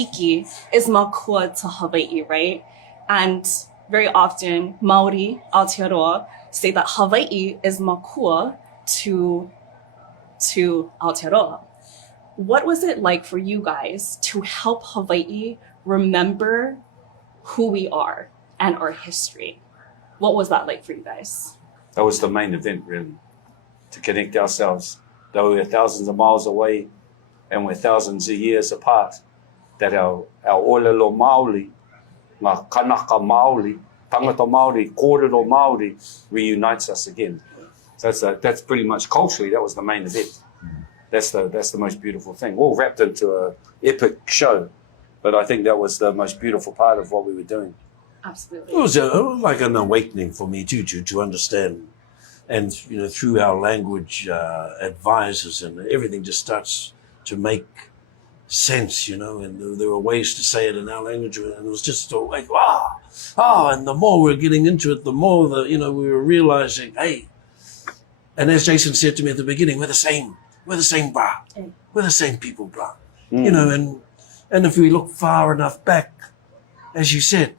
keiki is makua to Hawaii, right? And very often, Māori, Aotearoa, say that Hawaii is makua to Aotearoa. What was it like for you guys to help Hawaii remember who we are and our history? What was that like for you guys? That was the main event, really, to connect ourselves. Though we're thousands of miles away and we're thousands of years apart, that our olelo Maoli, ngā Kanaka Maoli, tangata Māori, kōrero Māori, reunites us again. So that's pretty much culturally, that was the main event. That's the most beautiful thing, all wrapped into an epic show. But I think that was the most beautiful part of what we were doing. Absolutely. It was like an awakening for me too, to understand. And, through our language advisors and everything just starts to make sense, and there were ways to say it in our language, and it was just like, and the more we were getting into it, the more we were realizing, hey, and as Jason said to me at the beginning, we're the same bra, we're the same people, bra, and if we look far enough back, as you said,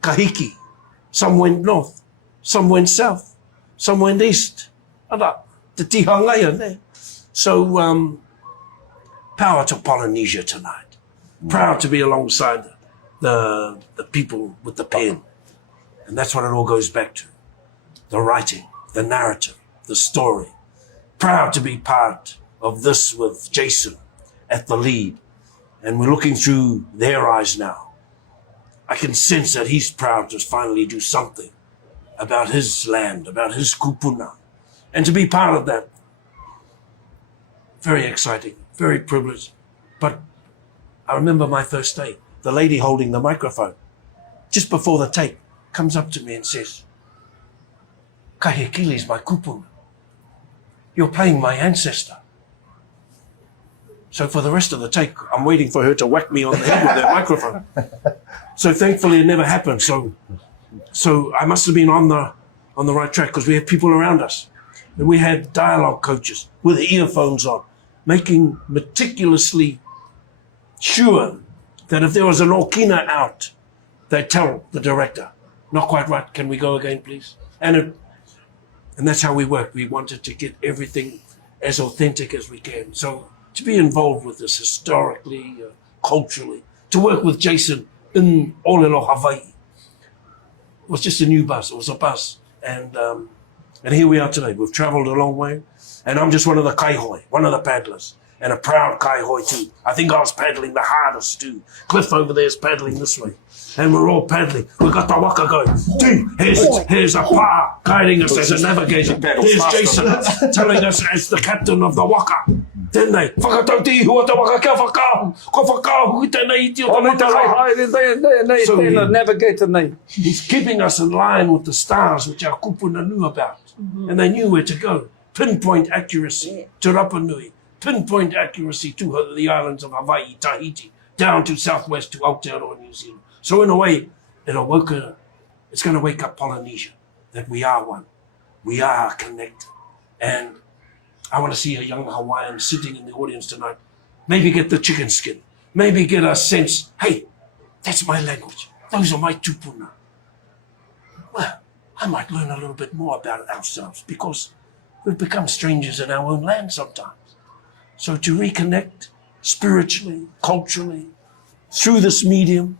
kahiki, some went north, some went south, some went east, the tihangaya. So, power to Polynesia tonight. Proud to be alongside the people with the pen. And that's what it all goes back to. The writing, the narrative, the story. Proud to be part of this with Jason at the lead. And we're looking through their eyes now. I can sense that he's proud to finally do something about his land, about his kupuna. And to be part of that, very exciting, very privileged. But I remember my first day, the lady holding the microphone, just before the take, comes up to me and says, Kahekili is my kupuna. You're playing my ancestor. So for the rest of the take, I'm waiting for her to whack me on the head with that microphone. So thankfully it never happened. So I must have been on the right track, because we had people around us. And we had dialogue coaches with earphones on, making meticulously sure that if there was an okina out, they'd tell the director, not quite right, can we go again, please? And that's how we worked. We wanted to get everything as authentic as we can. So to be involved with this historically, culturally, to work with Jason in Olelo, Hawaii, was just a new buzz. It was a buzz. And here we are today. We've traveled a long way. And I'm just one of the kaihoi, one of the paddlers. And a proud kaihoi too. I think I was paddling the hardest too. Cliff over there is paddling this way. And we're all paddling. We've got the waka going. Here's a pa guiding us as a navigator. Here's Jason telling us as the captain of the waka. Then they, whakatauti hua te waka kia whakao. Ko whakao hui tēnei iti o te matarai. So navigator. He's keeping us in line with the stars, which our kupuna knew about. And they knew where to go. Pinpoint accuracy to Rapa Nui. Pinpoint accuracy to the islands of Hawaii, Tahiti, down to southwest to Aotearoa, New Zealand. So in a way, it's going to wake up Polynesia, that we are one. We are connected. And I want to see a young Hawaiian sitting in the audience tonight, maybe get the chicken skin, maybe get a sense, hey, that's my language. Those are my tupuna. Well, I might learn a little bit more about ourselves, because we've become strangers in our own land sometimes. So to reconnect spiritually, culturally, through this medium,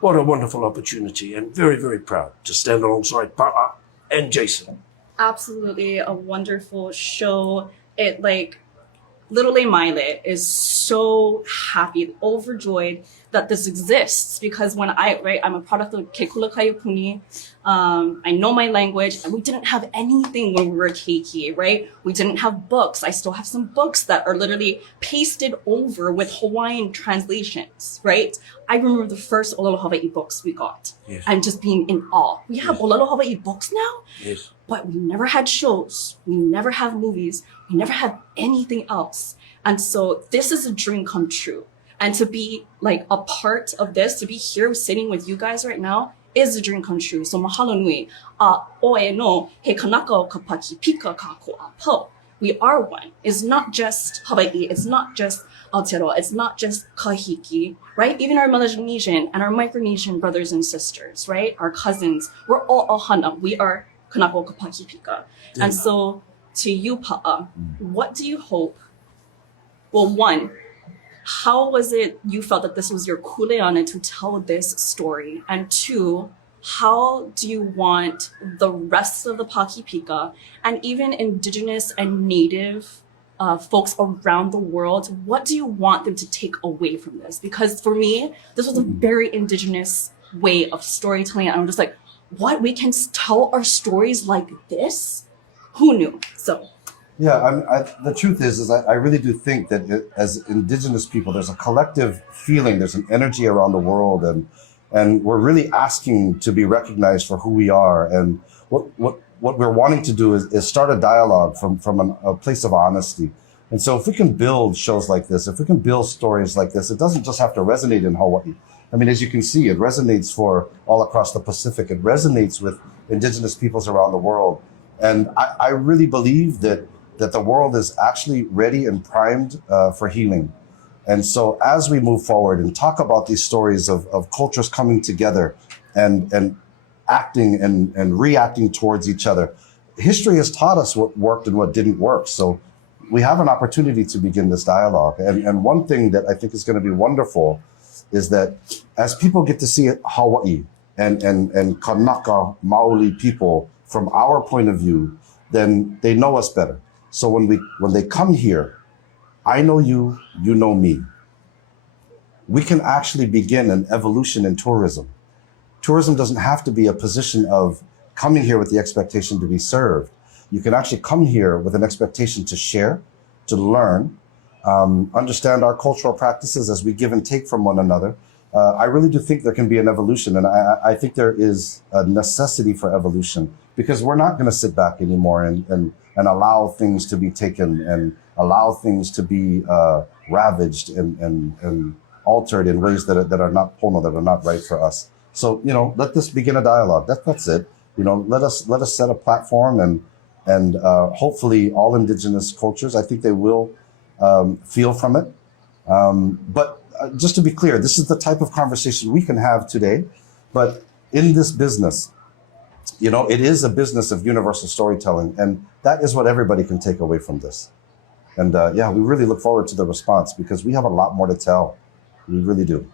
what a wonderful opportunity, and very, very proud to stand alongside Pa'a and Jason. Absolutely a wonderful show. Little Leimaile is so happy, overjoyed that this exists, because when I'm a product of Ke Kula Kaiapuni. I know my language, and we didn't have anything when we were keiki, right? We didn't have books. I still have some books that are literally pasted over with Hawaiian translations, right? I remember the first Olelo Hawaii books we got. Yes. And just being in awe. We have Olelo Hawaii books now, Yes. but we never had shows. We never have movies. We never had anything else. And so this is a dream come true. And to be like a part of this, to be here sitting with you guys right now, is a dream come true. So mahalo nui. Oe no, he kanaka o ka paki pika ka ko a po. we are one. It's not just Hawaiʻi, it's not just Aotearoa, it's not just Kahekili, right? Even our Melanesian and our Micronesian brothers and sisters, right? Our cousins, we're all ohana. We are Kanaka Maoli. And so to you, Pa'a, what do you hope? Well, one, how was it you felt that this was your kuleana to tell this story? And two, how do you want the rest of the Paʻakai and even Indigenous and Native folks around the world, what do you want them to take away from this? Because for me, this was a very Indigenous way of storytelling. And I'm just like, what? We can tell our stories like this? Who knew? So. Yeah, the truth is I really do think that as Indigenous people, there's a collective feeling, there's an energy around the world, and we're really asking to be recognized for who we are. And what we're wanting to do is start a dialogue from a place of honesty. And so if we can build shows like this, if we can build stories like this, it doesn't just have to resonate in Hawaii. I mean, as you can see, it resonates for all across the Pacific. It resonates with Indigenous peoples around the world. And I really believe that the world is actually ready and primed for healing. And so as we move forward and talk about these stories of cultures coming together and acting and reacting towards each other, history has taught us what worked and what didn't work. So we have an opportunity to begin this dialogue. And one thing that I think is going to be wonderful is that as people get to see Hawaii and Kanaka Maoli people from our point of view, then they know us better. So when they come here, I know you, you know me. We can actually begin an evolution in tourism. Tourism doesn't have to be a position of coming here with the expectation to be served. You can actually come here with an expectation to share, to learn, understand our cultural practices as we give and take from one another. I really do think there can be an evolution, and I think there is a necessity for evolution, because we're not going to sit back anymore and allow things to be taken and allow things to be ravaged and altered in ways that are not pono, that are not right for us. So, let this begin a dialogue. That's it. Let us set a platform and hopefully all Indigenous cultures, I think they will feel from it. But just to be clear, this is the type of conversation we can have today. But in this business, it is a business of universal storytelling. And that is what everybody can take away from this. And we really look forward to the response, because we have a lot more to tell. We really do.